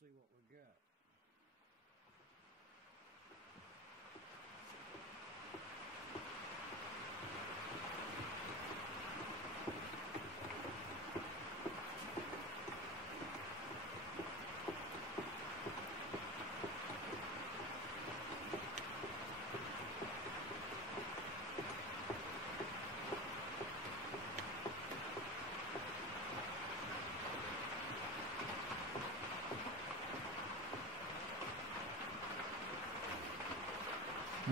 see what we got.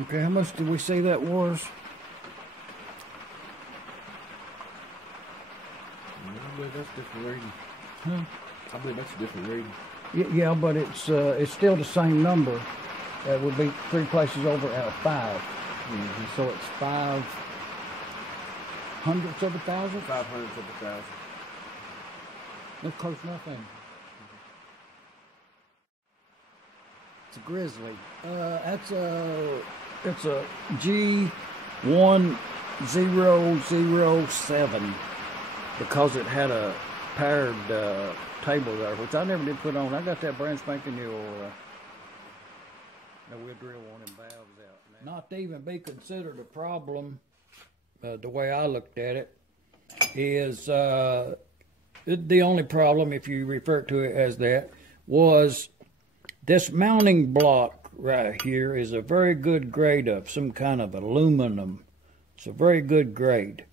Okay, how much did we say that was? I believe that's different reading. Huh? I believe that's a different reading. Yeah, but it's still the same number. It would be 3 places over out of 5. Mm-hmm. So it's 5 hundredths of a thousand? 5 hundredths of a thousand. That's close nothing. It's a grizzly. It's a G1007 because it had a paired table there, which I never did put on. I got that brand spanking new. We'll drill one of them valves out now. Not to even be considered a problem, the way I looked at it, is the only problem, if you refer to it as that, was this mounting block right here is a very good grade of some kind of aluminum. It's a very good grade.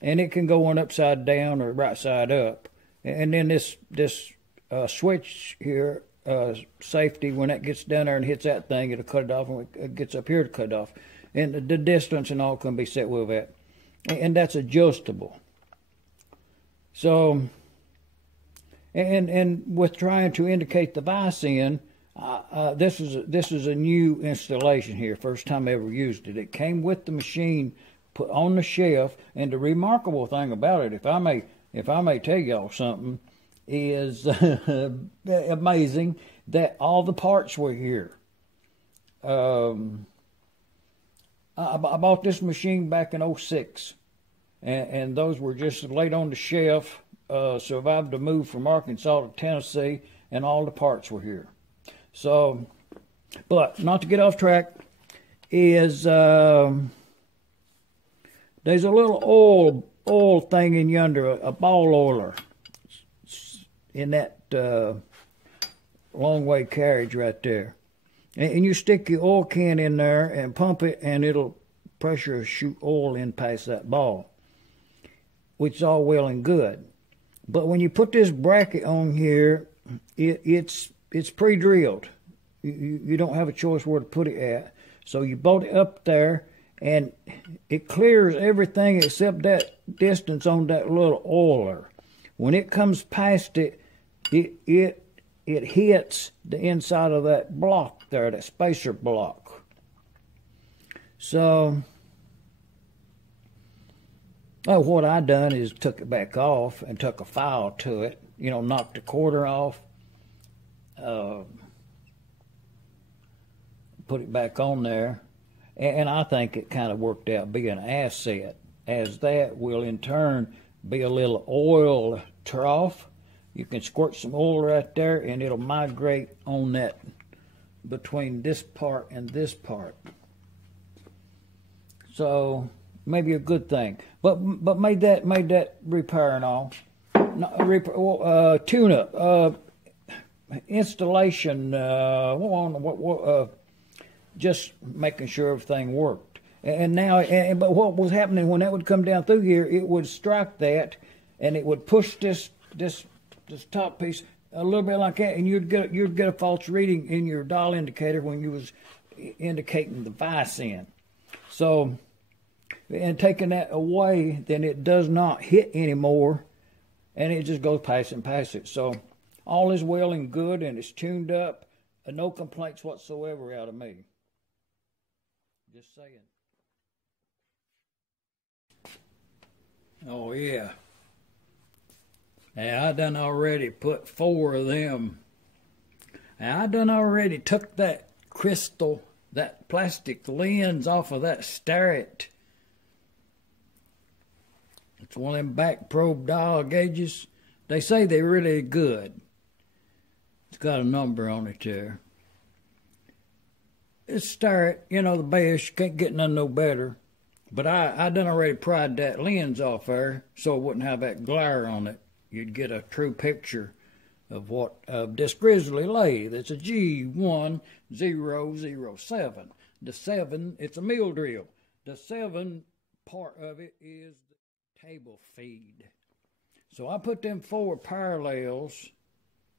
And it can go on upside down or right side up. And then this switch here, safety, when it gets down there and hits that thing, it'll cut it off, and it gets up here to cut it off. And the distance and all can be set with that. And that's adjustable. So, and with trying to indicate the vice in, this is a new installation here. First time I ever used it. It came with the machine put on the shelf, and the remarkable thing about it, if I may tell y'all something, is amazing that all the parts were here. I bought this machine back in '06, and those were just laid on the shelf. Survived the move from Arkansas to Tennessee, and all the parts were here. So, but not to get off track, is there's a little oil thing in yonder, a ball oiler, in that long way carriage right there. And you stick your oil can in there and pump it, and it'll pressure shoot oil in past that ball, which is all well and good. But when you put this bracket on here, it's pre-drilled. You don't have a choice where to put it at. So you bolt it up there, and it clears everything except that distance on that little oiler. When it comes past it, it hits the inside of that block there, that spacer block. So, what I done is took it back off and took a file to it, knocked the quarter off, put it back on there, and I think it kind of worked out being an asset, as that will in turn be a little oil trough. You can squirt some oil right there, and it'll migrate on that between this part and this part. So maybe a good thing, but made that repair and all. Tune up, installation. Just making sure everything worked. And now, but what was happening when that would come down through here, it would strike that, and it would push this top piece a little bit like that, and you'd get a false reading in your dial indicator when you was indicating the vice in. So, and taking that away, then it does not hit anymore, and it just goes past it. So, all is well and good, and it's tuned up, and no complaints whatsoever out of me. Just saying. Oh, yeah. And I done already put 4 of them. And I done already took that crystal, that plastic lens off of that starrett. It's one of them back probe dial gauges. They say they're really good. It's got a number on it there. It's Starrett, you know, the best. You can't get none no better. But I done already pried that lens off there so it wouldn't have that glare on it. You'd get a true picture of this grizzly lathe. It's a G1007. The 7, it's a mill drill. The 7 part of it is the table feed. So I put them 4 parallels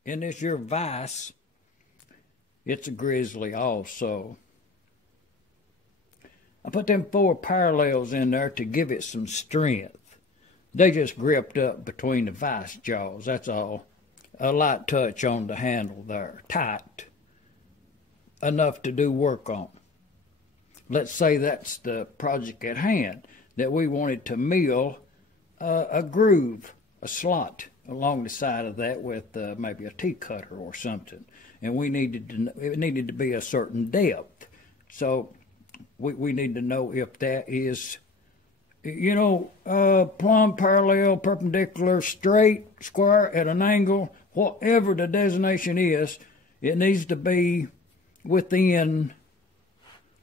in this your vise. It's a grizzly also. I put them 4 parallels in there to give it some strength. They just gripped up between the vise jaws, that's all. A light touch on the handle there, tight. Enough to do work on. Let's say that's the project at hand, that we wanted to mill a groove, a slot along the side of that with maybe a T-cutter or something. And it needed to be a certain depth. So we need to know if that is, you know, plumb, parallel, perpendicular, straight, square, at an angle, whatever the designation is, it needs to be within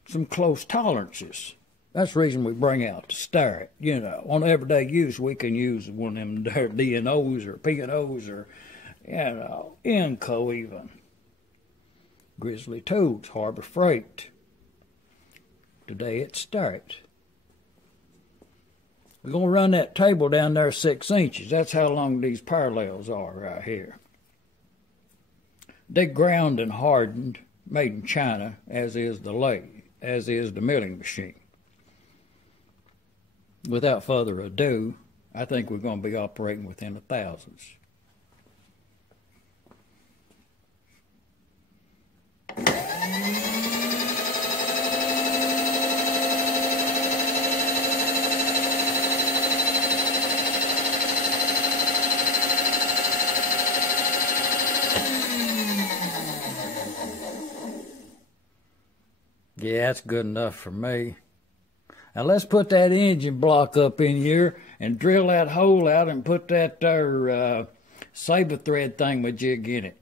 some close tolerances. That's the reason we bring out the Starrett. You know, on everyday use, we can use one of them DNOs or P&Os or, you know, Inco even. Grizzly tools, Harbor Freight. Today it's Starrett. We're going to run that table down there 6 inches. That's how long these parallels are right here. They ground and hardened, made in China, as is the lathe, as is the milling machine. Without further ado, I think we're going to be operating within the thousands. Yeah, that's good enough for me. Now let's put that engine block up in here and drill that hole out and put that there saber thread thingamajig in it.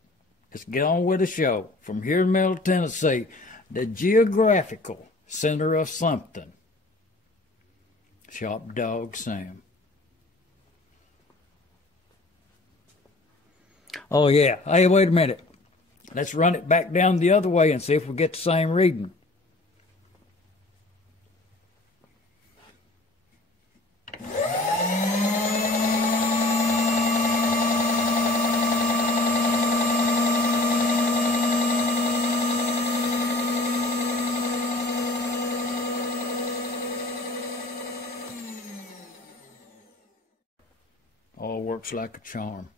Let's get on with the show. From here in Middle Tennessee, the geographical center of something. Shop Dog Sam. Oh yeah, hey, wait a minute. Let's run it back down the other way and see if we get the same reading. All works like a charm.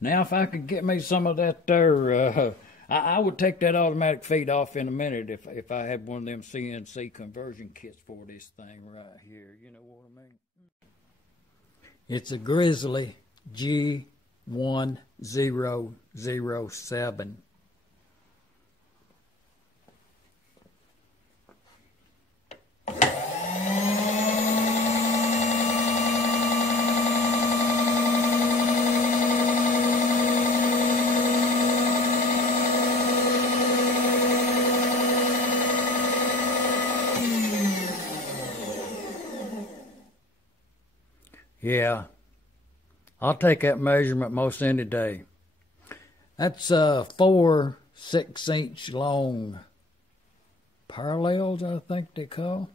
Now, if I could get me some of that there, I would take that automatic feed off in a minute if I had one of them CNC conversion kits for this thing right here. You know what I mean? It's a Grizzly G1007. Yeah, I'll take that measurement most any day. That's 4 6-inch long parallels, I think they call.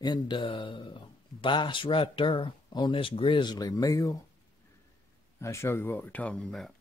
And the vise right there on this grizzly mill. I'll show you what we're talking about.